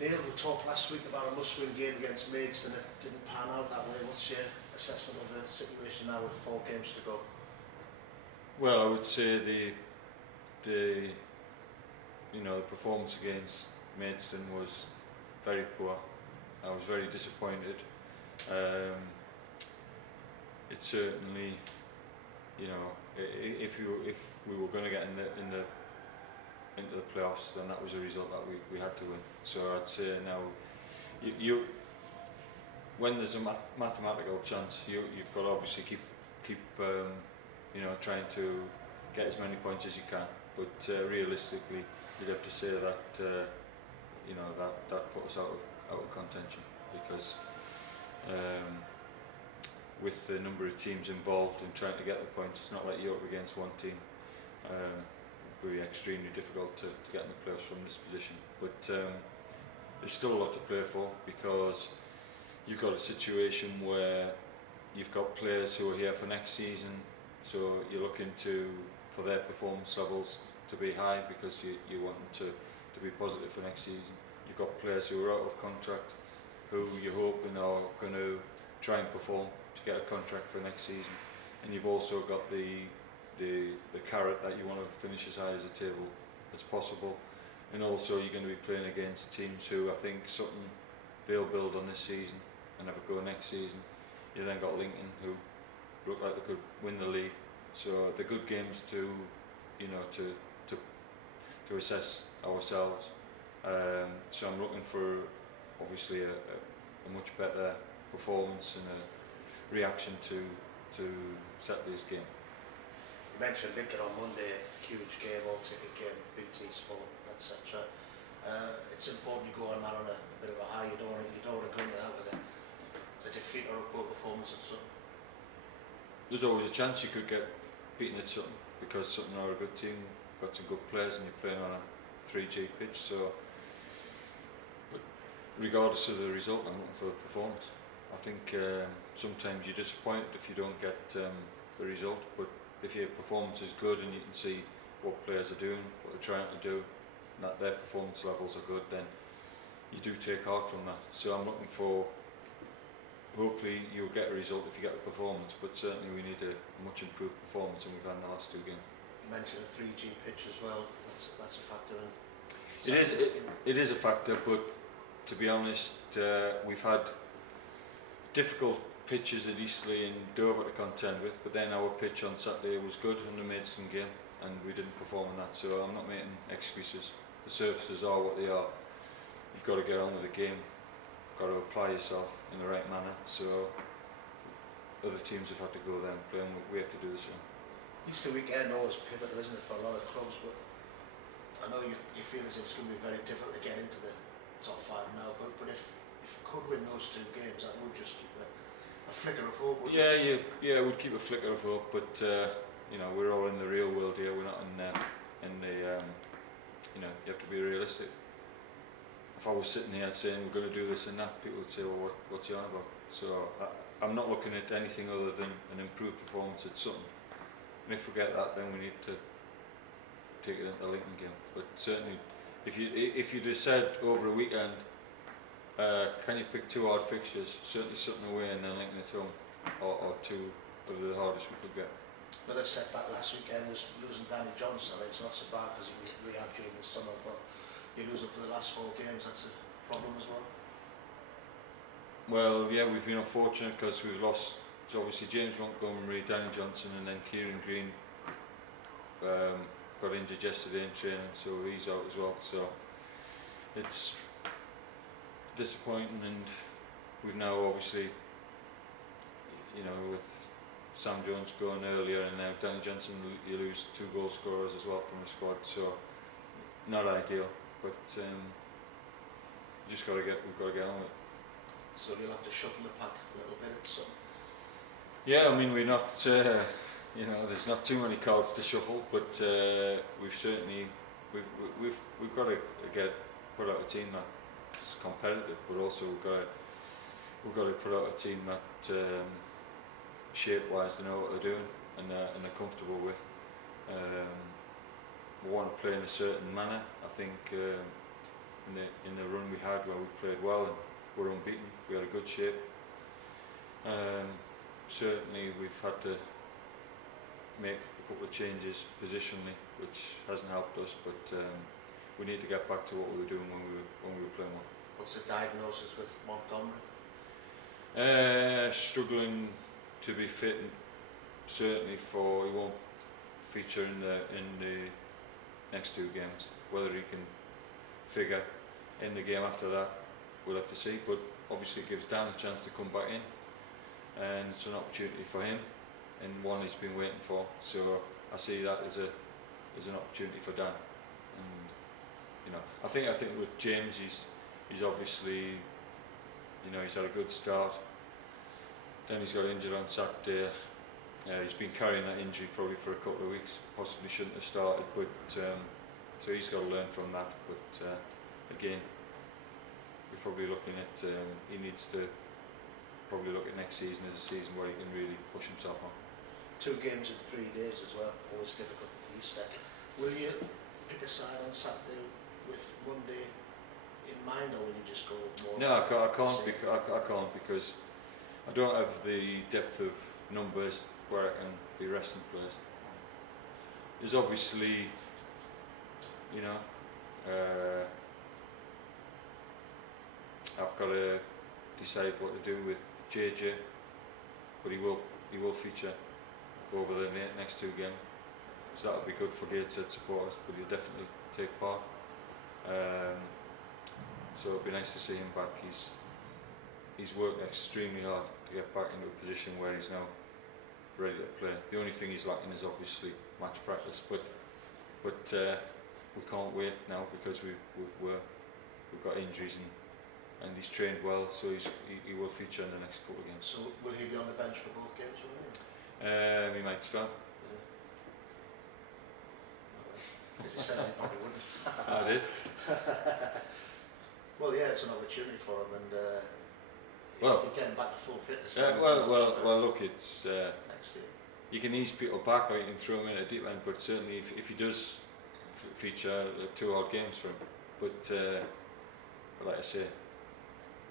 Neil, we talked last week about a must-win game against Maidstone. It didn't pan out that way. What's your assessment of the situation now with 4 games to go? Well, I would say the performance against Maidstone was very poor. I was very disappointed. It certainly, if we were going to get into the playoffs, then that was a result that we had to win. So I'd say now, when there's a mathematical chance, you've got to obviously keep trying to get as many points as you can. But realistically, you'd have to say that that put us out of contention, because with the number of teams involved in trying to get the points, it's not like you're up against one team. It would be extremely difficult to get in the playoffs from this position. But there's still a lot to play for, because you've got a situation where you've got players who are here for next season, so you're looking for their performance levels to be high, because you want them to be positive for next season. You've got players who are out of contract, who you're hoping are going to try and perform to get a contract for next season, and you've also got the carrot that you want to finish as high as the table as possible. And also you're going to be playing against teams who, I think Sutton, they'll build on this season and have a go next season. You then got Lincoln, who look like they could win the league. So they're good games to assess ourselves. So I'm looking for obviously a much better performance and a reaction to Saturday's game. You mentioned Lincoln on Monday, huge game, all-ticket game, BT Sport, etc. It's important you go on that on a bit of a high. You don't want to go into that with a defeat or a poor performance at Sutton. There's always a chance you could get beaten at Sutton, because Sutton are a good team, got some good players, and you're playing on a 3G pitch. So, but regardless of the result, I'm looking for the performance. I think sometimes you're disappointed if you don't get the result, but if your performance is good and you can see what players are doing, what they're trying to do, and that their performance levels are good, then you do take heart from that. So I'm looking for, hopefully you'll get a result if you get the performance, but certainly we need a much improved performance than we've had in the last 2 games. You mentioned a 3G pitch as well. That's a factor in. It is a factor, but to be honest, we've had difficult pitches at Eastleigh and Dover to contend with, but then our pitch on Saturday was good in the Maidstone game, and we didn't perform in that. So I'm not making excuses. The surfaces are what they are. You've got to get on with the game, got to apply yourself in the right manner. So other teams have had to go there and play, and we have to do the same. Easter weekend always pivotal, isn't it, for a lot of clubs, but I know you feel as if it's going to be very difficult to get into the top 5 now, but if you could win those 2 games, that would just keep a flicker of hope, wouldn't it? Yeah, it would keep a flicker of hope, but we're all in the real world here. We're not in the you have to be realistic. If I was sitting here saying we're going to do this and that, people would say, well, what's he on about? So I'm not looking at anything other than an improved performance at Sutton. And if we get that, then we need to take it into the Lincoln game. But certainly, if you just said over a weekend, can you pick 2 hard fixtures? Certainly Sutton away and then Lincoln at home, or 2 of the hardest we could get. Another setback last weekend was losing Danny Johnson. I mean, it's not so bad because he rehab during the summer, but you lose him for the last 4 games. That's a problem as well. Well, yeah, we've been unfortunate because we've lost. So obviously James Montgomery, Danny Johnson, and then Kieran Green got injured yesterday in training, so he's out as well. So it's disappointing, and we've now obviously, with Sam Jones going earlier and now Danny Johnson, you lose 2 goal scorers as well from the squad. So not ideal, but we've got to get on with it. So you'll have to shuffle the pack a little bit. Yeah, I mean, we're not, there's not too many cards to shuffle, but we've certainly we've got to put out a team that's competitive, but also we've got to put out a team that shape-wise they know what they're doing and they're comfortable with. We want to play in a certain manner. I think in the run we had where we played well and were unbeaten. We had a good shape. Certainly we've had to make a couple of changes positionally, which hasn't helped us, but we need to get back to what we were doing when we were playing well. What's the diagnosis with Montgomery? Struggling to be fit, and certainly he won't feature in the next 2 games. Whether he can figure in the game after that, we'll have to see. But obviously it gives Dan a chance to come back in, and it's an opportunity for him, and one he's been waiting for. So I see that as an opportunity for Dan. And you know, I think with James, he's obviously, you know, he's had a good start. Then he's got injured on Saturday. He's been carrying that injury probably for a couple of weeks. Possibly shouldn't have started, but so he's got to learn from that. But again, we're probably looking at he needs to probably look at next season as a season where he can really push himself on. 2 games in 3 days as well. Always difficult for Easter. Will you pick a side on Saturday with Monday in mind, or will you just go with more? No, I can't because I don't have the depth of numbers where I can be resting players. There's obviously, you know, I've got to decide what to do with JJ, but he will feature over the next 2 games, so that'll be good for Gateshead supporters. But he'll definitely take part. So it'll be nice to see him back. He's worked extremely hard to get back into a position where he's now ready to play. The only thing he's lacking is obviously match practice, but we can't wait now because we've got injuries, and he's trained well, so he will feature in the next couple of games. So will he be on the bench for both games, will he? He might start. As he said, he probably wouldn't. I did. Well, yeah, it's an opportunity for him, and well, if you get him back to full fitness. Well, look, it's next year. you can ease people back, or you can throw him in a deep end. But certainly, if he does feature 2 hard games for him, but like I say,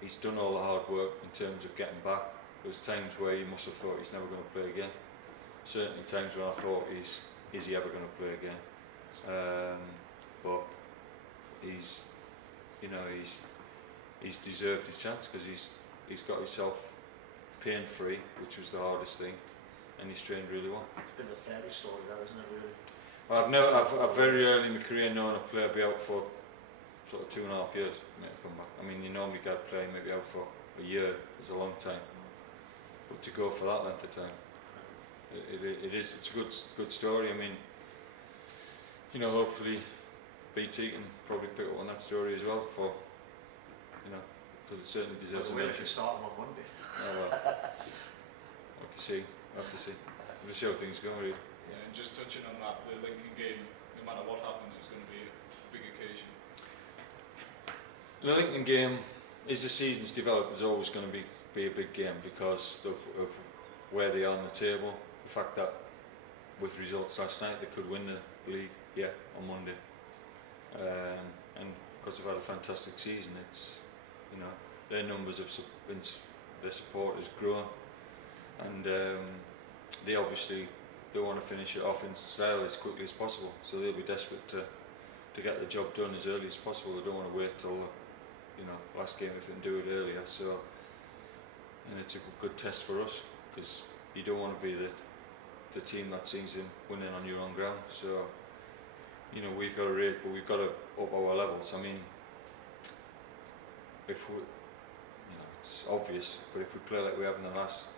he's done all the hard work in terms of getting back. There was times where you must have thought he's never going to play again. Certainly times when I thought is he ever going to play again? But he's deserved his chance because he's got himself pain free, which was the hardest thing, and he's trained really well. It's a bit of a fairy story, that, isn't it, really? Well, I've very early in my career known a player be out for sort of 2.5 years to come back. I mean, you normally get a player maybe out for a year is a long time, but to go for that length of time, it's a good story. I mean, you know, hopefully BT can probably pick up on that story as well, for, you know, because it certainly deserves a mention. If you start him on Monday. We'll have to see. We'll see how things go. Really. Yeah, and just touching on that, the Lincoln game, no matter what happens, is going to be a big occasion. The Lincoln game, as the season's developed, is always going to be a big game because of where they are on the table. The fact that with results last night they could win the league, on Monday, and because they've had a fantastic season, it's, you know, their numbers of their support has grown, and they obviously don't want to finish it off in style as quickly as possible, so they'll be desperate to get the job done as early as possible. They don't want to wait till last game if they can do it earlier. So, and it's a good test for us because you don't want to be the team that sees them winning on your own ground. So, you know, we've got to rate, but we've got to up our levels. I mean, if we, you know, it's obvious, but if we play like we have in the last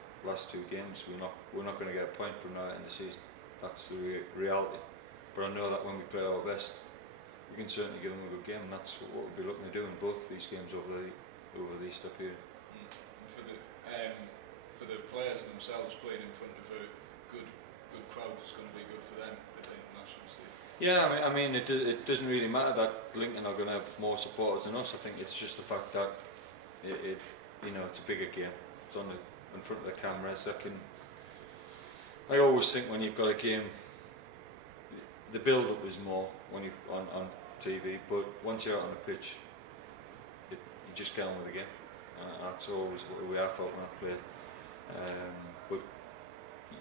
2 games, we're not going to get a point from now in the season. That's the reality. But I know that when we play our best, we can certainly give them a good game, and that's what we'll be looking to do in both these games over the Easter period. For the players themselves, playing in front of a good crowd is going to be good for them at the international stage. Yeah, I mean, it doesn't really matter that Lincoln are going to have more supporters than us. I think it's just the fact that it's a bigger game. It's on in front of the cameras. I always think when you've got a game, the build-up is more when you've on TV. But once you're out on the pitch, just get on with the game. That's always what we have felt when I played. But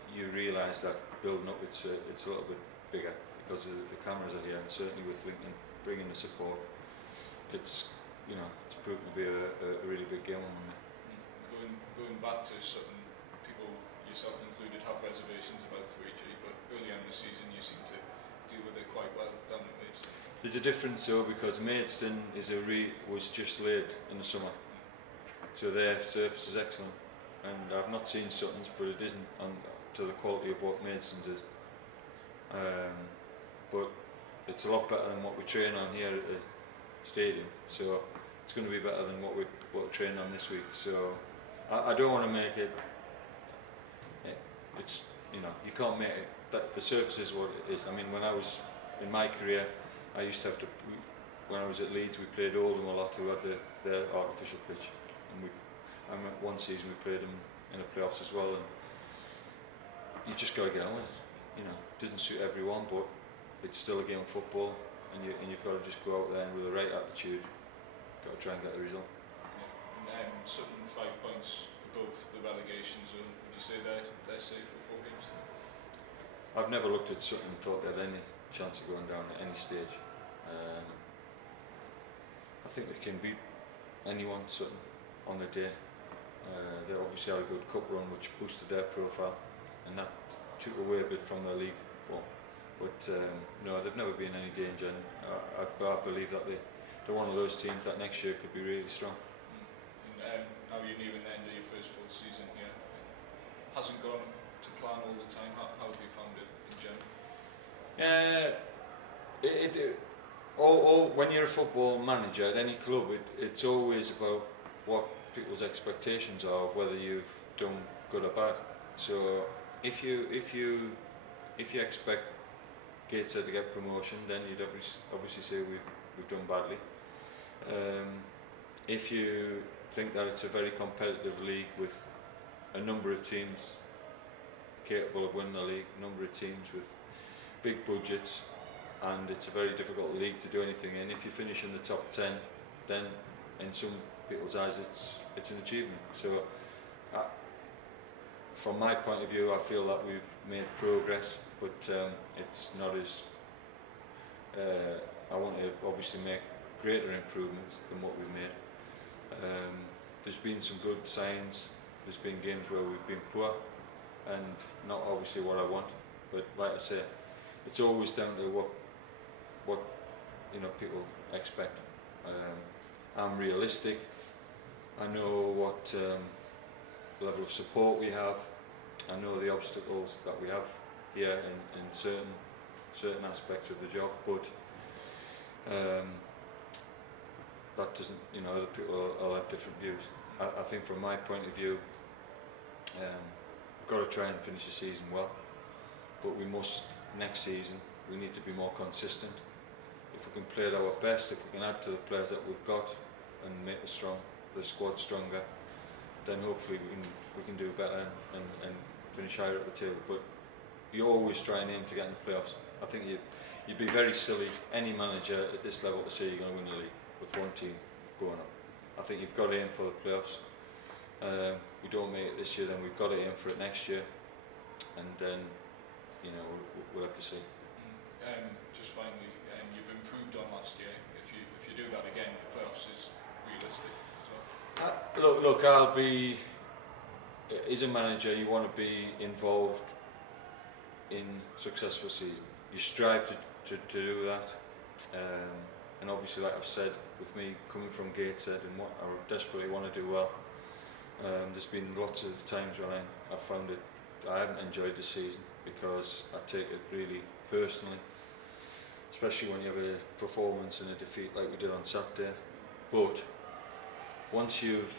you realise that building up it's a little bit bigger because the cameras are here, and certainly with Lincoln bringing the support, it's it's proved to be a really big game on Monday. Going back to Sutton, people, yourself included, have reservations about 3G, but early on in the season you seem to deal with it quite well down at Maidstone. There's a difference though, because Maidstone was just laid in the summer, so their surface is excellent, and I've not seen Sutton's, but it isn't to the quality of what Maidstone's is. But it's a lot better than what we train on here at the stadium, so it's going to be better than what we're training on this week. So I don't want to make it. It's you can't make it. But the surface is what it is. I mean, when I was in my career, I used to have to. When I was at Leeds, we played Oldham a lot, who had the artificial pitch, and I remember one season we played them in the playoffs as well, and you've just got to get on with it. It doesn't suit everyone, but it's still a game of football, and you've got to just go out there and with the right attitude, got to try and get the result. Yeah. Sutton 5 points above the relegation zone. Would you say they're safe with 4 games? I've never looked at Sutton and thought they had any chance of going down at any stage. I think they can beat anyone, Sutton, on the day. They obviously had a good cup run which boosted their profile, and that took away a bit from their league form. But no, they've never been in any danger, and I believe that they're one of those teams that next year could be really strong. And now you're nearing the end of your first full season here. It hasn't gone to plan all the time. How have you found it in general? When you're a football manager at any club, it's always about what people's expectations are of whether you've done good or bad. So if you expect Gateshead to get promotion, then you'd obviously say we've done badly. If you think that it's a very competitive league with a number of teams capable of winning the league, a number of teams with big budgets, and it's a very difficult league to do anything in, if you finish in the top 10, then in some people's eyes it's an achievement. So from my point of view, I feel that we've made progress, but it's not as I want to obviously make greater improvements than what we've made. There's been some good signs, there's been games where we've been poor and not obviously what I want, but like I say, it's always down to what people expect. I'm realistic, I know what level of support we have, I know the obstacles that we have here in certain aspects of the job, but that doesn't, other people will have different views. I think from my point of view, we've got to try and finish the season well, but we must, next season, we need to be more consistent. If we can play at our best, if we can add to the players that we've got and make the squad stronger, then hopefully we can do better and finish higher at the table. But you always try and aim to get in the playoffs. I think you'd be very silly, any manager at this level, to say you're going to win the league with one team going up. I think you've got to aim for the playoffs. We don't make it this year, then we've got to aim for it next year, and then we'll have to see. Just finally, you've improved on last year. If you do that again, the playoffs is realistic. So. Look, I'll be. As a manager, you want to be involved in successful season. You strive to do that, and obviously, like I've said, with me coming from Gateshead and what I desperately want to do well, there's been lots of times when I found it I haven't enjoyed the season because I take it really personally, especially when you have a performance and a defeat like we did on Saturday. But once you've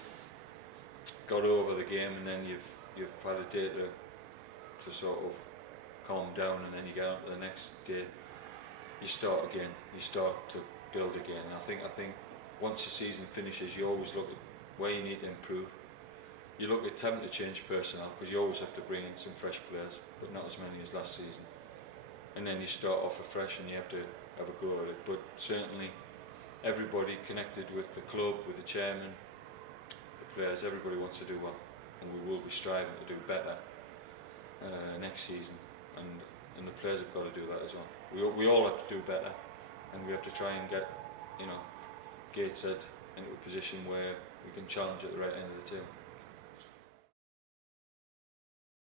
got over the game and then you've had a day to sort of calm down, and then you get on to the next day, you start again, you start to build again. And I think once the season finishes, you always look at where you need to improve. You look at having to change personnel, because you always have to bring in some fresh players, but not as many as last season. And then you start off afresh and you have to have a go at it. But certainly everybody connected with the club, with the chairman, the players, everybody wants to do well, and we will be striving to do better next season, and the players have got to do that as well. We all have to do better, and we have to try and get, you know, Gateshead into a position where we can challenge at the right end of the table.